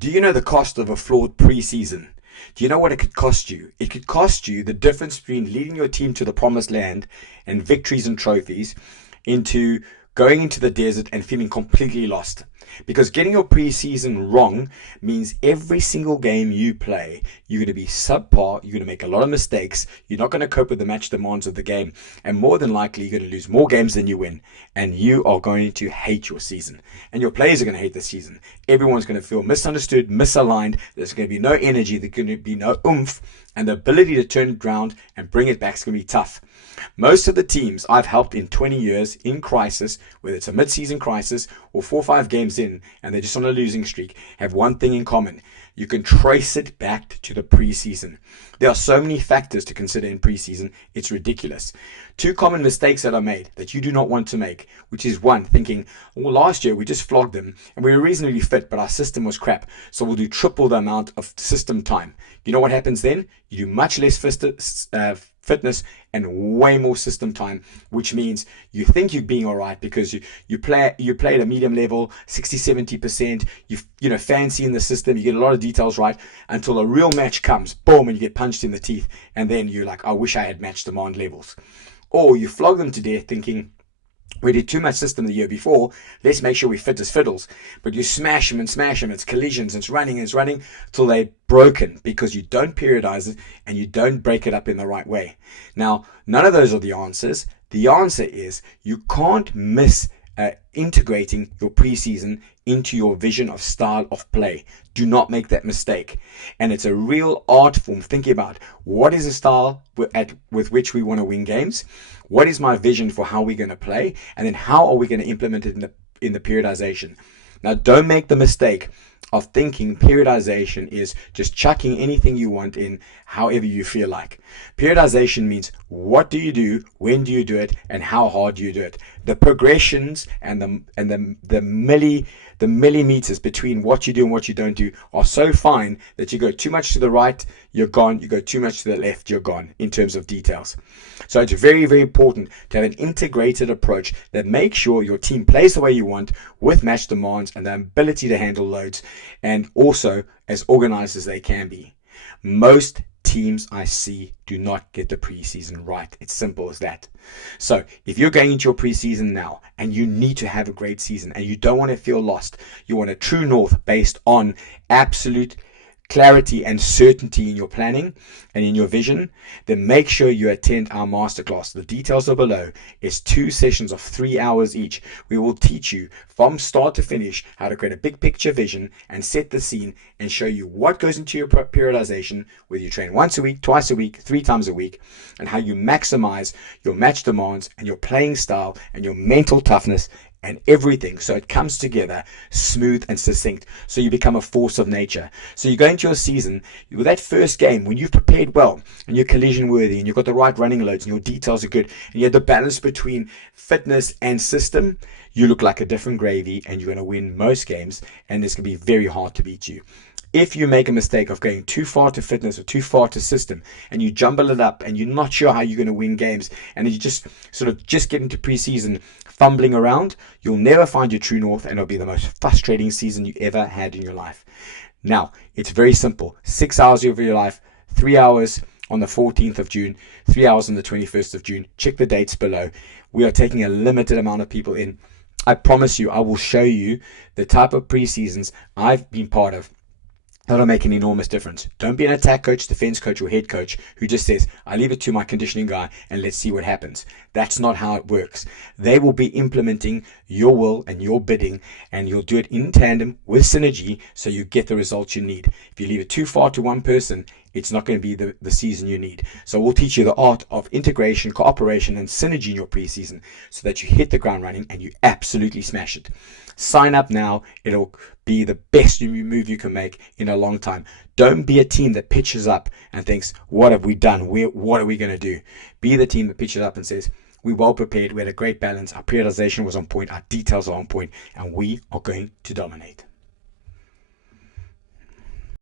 Do you know the cost of a flawed preseason? Do you know what it could cost you? It could cost you the difference between leading your team to the promised land and victories and trophies into going into the desert and feeling completely lost. Because getting your preseason wrong means every single game you play, you're going to be subpar, you're going to make a lot of mistakes, you're not going to cope with the match demands of the game, and more than likely you're going to lose more games than you win, and you are going to hate your season. And your players are going to hate the season. Everyone's going to feel misunderstood, misaligned, there's going to be no energy, there's going to be no oomph, and the ability to turn it around and bring it back is going to be tough. Most of the teams I've helped in 20 years in crisis, whether it's a mid-season crisis or 4 or 5 games in and they're just on a losing streak, have one thing in common. You can trace it back to the preseason. There are so many factors to consider in preseason, it's ridiculous. 2 common mistakes that are made that you do not want to make, which is one, thinking, well, last year we just flogged them and we were reasonably fit, but our system was crap, so we'll do triple the amount of system time. You know what happens then? You do much less fitness and way more system time, which means you think you're being all right because you play at a medium level, 60-70%, you fancy in the system, you get a lot of details right until a real match comes, boom, and you get punched in the teeth, and then you're like, I wish I had match demand levels. Or you flog them to death thinking, we did too much system the year before, let's make sure we fit as fiddles. But you smash them, it's collisions, it's running till they're broken because you don't periodize it and you don't break it up in the right way. Now, none of those are the answers. The answer is you can't miss integrating your preseason into your vision of style of play. Do not make that mistake. And it's a real art form thinking about what is a style with which we want to win games, what is my vision for how we're going to play, and then how are we going to implement it in the periodization. Now, don't make the mistake of thinking periodization is just chucking anything you want in however you feel like. Periodization means what do you do, when do you do it, and how hard do you do it. The progressions and the millimeters between what you do and what you don't do are so fine that you go too much to the right, you're gone. You go too much to the left, you're gone in terms of details. So it's very, very important to have an integrated approach that makes sure your team plays the way you want with match demands and the ability to handle loads, and also as organized as they can be. Most teams I see do not get the preseason right. It's simple as that. So if you're going into your preseason now and you need to have a great season and you don't want to feel lost, you want a true north based on absolute clarity and certainty in your planning and in your vision, then make sure you attend our masterclass. The details are below. It's 2 sessions of 3 hours each. We will teach you from start to finish how to create a big picture vision and set the scene and show you what goes into your periodization, whether you train once a week, twice a week, 3 times a week, and how you maximize your match demands and your playing style and your mental toughness and everything, so it comes together smooth and succinct, so you become a force of nature. So you go into your season with that first game when you've prepared well and you're collision worthy and you've got the right running loads and your details are good and you have the balance between fitness and system, you look like a different gravy and you're going to win most games, and it's going to be very hard to beat you. If you make a mistake of going too far to fitness or too far to system and you jumble it up and you're not sure how you're going to win games and you just get into preseason fumbling around, you'll never find your true north and it'll be the most frustrating season you ever had in your life. Now, it's very simple. 6 hours of your life, 3 hours on the 14th of June, 3 hours on the 21st of June. Check the dates below. We are taking a limited amount of people in. I promise you, I will show you the type of preseasons I've been part of. That'll make an enormous difference. Don't be an attack coach, defense coach, or head coach who just says, I leave it to my conditioning guy and let's see what happens. That's not how it works. They will be implementing your will and your bidding, and you'll do it in tandem with synergy so you get the results you need. If you leave it too far to one person, it's not going to be the season you need. So we'll teach you the art of integration, cooperation, and synergy in your preseason so that you hit the ground running and you absolutely smash it. Sign up now. It'll be the best move you can make in a long time. Don't be a team that pitches up and thinks, what have we done? What are we going to do? Be the team that pitches up and says, we're well prepared. We had a great balance. Our periodization was on point. Our details are on point, and we are going to dominate.